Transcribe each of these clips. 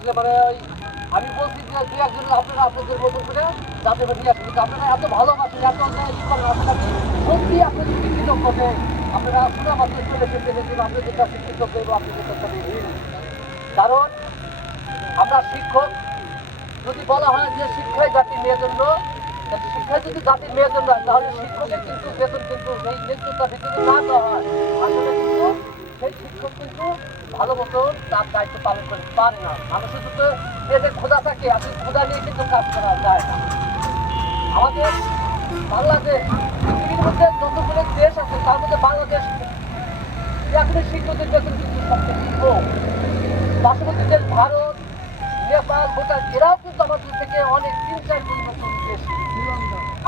আসলে মানে ওই আমি বলছি যে দু একজন আপনারা আপনাদের মতন করে যাতে নিয়ে আসেন, কিন্তু আপনারা এত ভালোবাসেন, এত ই করেন, আসলে আমি সত্যি আপনাদের কৃতজ্ঞ যে আপনারা শোনা মাত্র চলে এসেছেন এবং আপনাদের কাছে কৃতজ্ঞ এবং আপনাদের কাছে আমি ঋণী। কারণ আমরা শিক্ষক, যদি বলা হয় যে শিক্ষাই জাতির মেয়েদণ্ড, শিক্ষায় যদি জাতির মেয়েদণ্ড হয় তাহলে শিক্ষকের কিন্তু বেতন কিন্তু এই ন্যায্যতার ভিত্তিতে না দেওয়া হয়, আসলে কিন্তু সেই শিক্ষক কিন্তু ভালো মতো তার দায়িত্ব পালন করতে পারে না। মানুষের কিন্তু এদের ক্ষুধা থাকে, আসলে ক্ষুধা নিয়ে কিন্তু কাজ করা যায় না। আমাদের বাংলাদেশ পৃথিবীর মধ্যে যতগুলো দেশ আছে তার মধ্যে বাংলাদেশ এখন শিক্ষকদের বেতন কিন্তু সবচেয়ে কম। পার্শ্ববর্তী দেশ ভারত, নেপাল, ভুটান এরাও কিন্তু আমাদের থেকে অনেক 3-4 গুণ বেশি।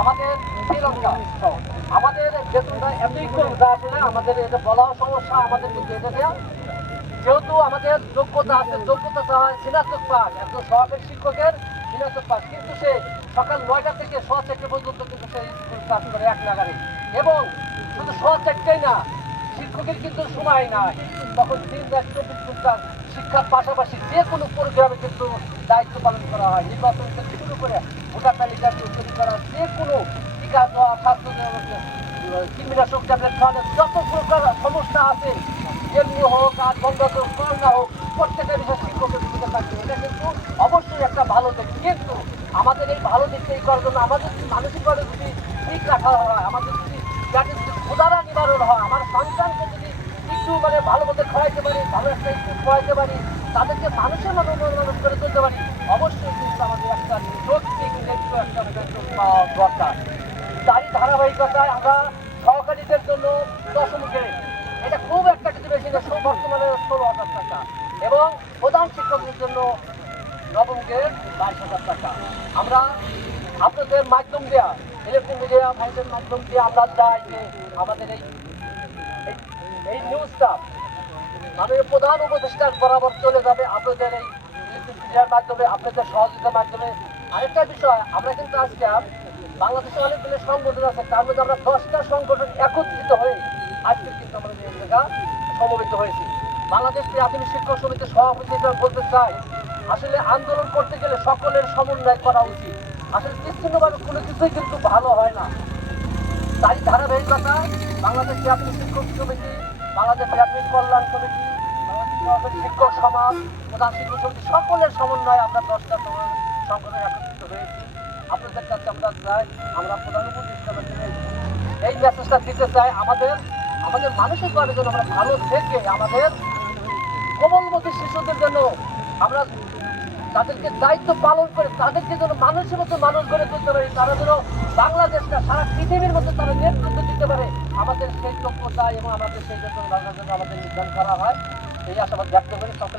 আমাদের শ্রীলঙ্কা আমাদের বেতনটা এতই কম যা আসলে আমাদের এটা বলা সমস্যা, আমাদের কিন্তু এটা দেওয়া যেহেতু আমাদের যোগ্যতা আছে, যোগ্যতা চাওয়া স্নাতক পাস, একজন সহকারী শিক্ষকের স্নাতক পাস, কিন্তু সে সকাল 9টা থেকে 4:30 পর্যন্ত কিন্তু সে স্কুল কাজ করে এক নাগারে, এবং শুধু 4:30 না, শিক্ষকের কিন্তু সময় নাই, তখন 3-24 শিক্ষার পাশাপাশি যে কোনো প্রোগ্রামে কিন্তু দায়িত্ব পালন করা হয়, নির্বাচন থেকে শুরু করে ভোটার তালিকা তৈরি করা, যে কোনো টিকা দেওয়া, স্বাস্থ্য কৃমিনাশক ট্যাবলেট খাওয়ানোর যত প্রকার সমস্যা আছে, এমনি হোক আর বন্ধ হোক, করোনা হোক, প্রত্যেকটা বিষয় শিক্ষকের ভূমিকা থাকবে। এটা কিন্তু অবশ্যই একটা ভালো দিক, কিন্তু আমাদের এই ভালো দিকটা এই করার জন্য আমাদের যদি মানসিকভাবে যদি ঠিক রাখা হয়, আমাদের যদি যাকে যদি ক্ষুধারা নিবারণ হয়, আমার সন্তানকে যদি একটু মানে ভালো মতো খাওয়াইতে পারি, ভালো একটা একটু খাওয়াইতে পারি, তাদেরকে মানুষের মানুষ করে তুলতে পারি, অবশ্যই কিন্তু আমাদের একটা যৌক্তিক ন্যায্য একটা বেতন পাওয়া দরকার। তারই ধারাবাহিকতায় আমরা সহকারীদের জন্য 10ম গ্রেড, এটা খুব একটা কিছু বেশি না, বর্তমানে 16,000 টাকা, এবং প্রধান শিক্ষকদের জন্য 9ম গ্রেড 22,000 টাকা। আমরা আপনাদের মাধ্যম দেওয়া ইলেকট্রিক মিডিয়া ভাইসের মাধ্যম দিয়ে আমরা চাই যে আমাদের এই নিউজটা মাননীয় প্রধান উপদেষ্টার বরাবর চলে যাবে, আপনাদের এই ইলেকট্রিক মিডিয়ার মাধ্যমে, আপনাদের সহযোগিতার মাধ্যমে। আরেকটা বিষয়, আমরা কিন্তু আজকে বাংলাদেশে অনেকগুলো সংগঠন আছে, তার মধ্যে আমরা 10টা সংগঠন একত্রিত হয়ে আজকে কিন্তু আমাদের এই জায়গা সমবেত হয়েছি। বাংলাদেশ প্রাথমিক শিক্ষক সমিতির সভাপতি হিসেবে বলতে চাই, আসলে আন্দোলন করতে গেলে সকলের সমন্বয় করা উচিত, আসলে বিচ্ছিন্নভাবে কোনো কিছুই কিন্তু ভালো হয় না। তাই ধারাবাহিকতায় বাংলাদেশ প্রাথমিক শিক্ষক সমিতি, বাংলাদেশ প্রাথমিক কল্যাণ সমিতি, বাংলাদেশ শিক্ষক সমাজ, প্রধান শিক্ষক সমিতি সকলের সমন্বয়ে আমরা 10টা সংগঠন একত্রিত হয়েছি। আপনাদের কাছে আমরা চাই, আমরা প্রধান উপদেষ্টার মাধ্যমে এই মেসেজটা দিতে চাই, আমাদের মানসিকভাবে যেন আমরা ভালো থেকে আমাদের কোমলমতি শিশুদের জন্য আমরা তাদেরকে দায়িত্ব পালন করে তাদেরকে যেন মানুষের মতো মানুষ গড়ে তুলতে পারি, তারা যেন বাংলাদেশটা সারা পৃথিবীর মধ্যে তারা নেতৃত্ব দিতে পারে, আমাদের সেই যোগ্যতা এবং আমাদের সেই বেতন আমাদের নির্ধারণ করা হয়, এই আশাবাদ ব্যক্ত করে সকলে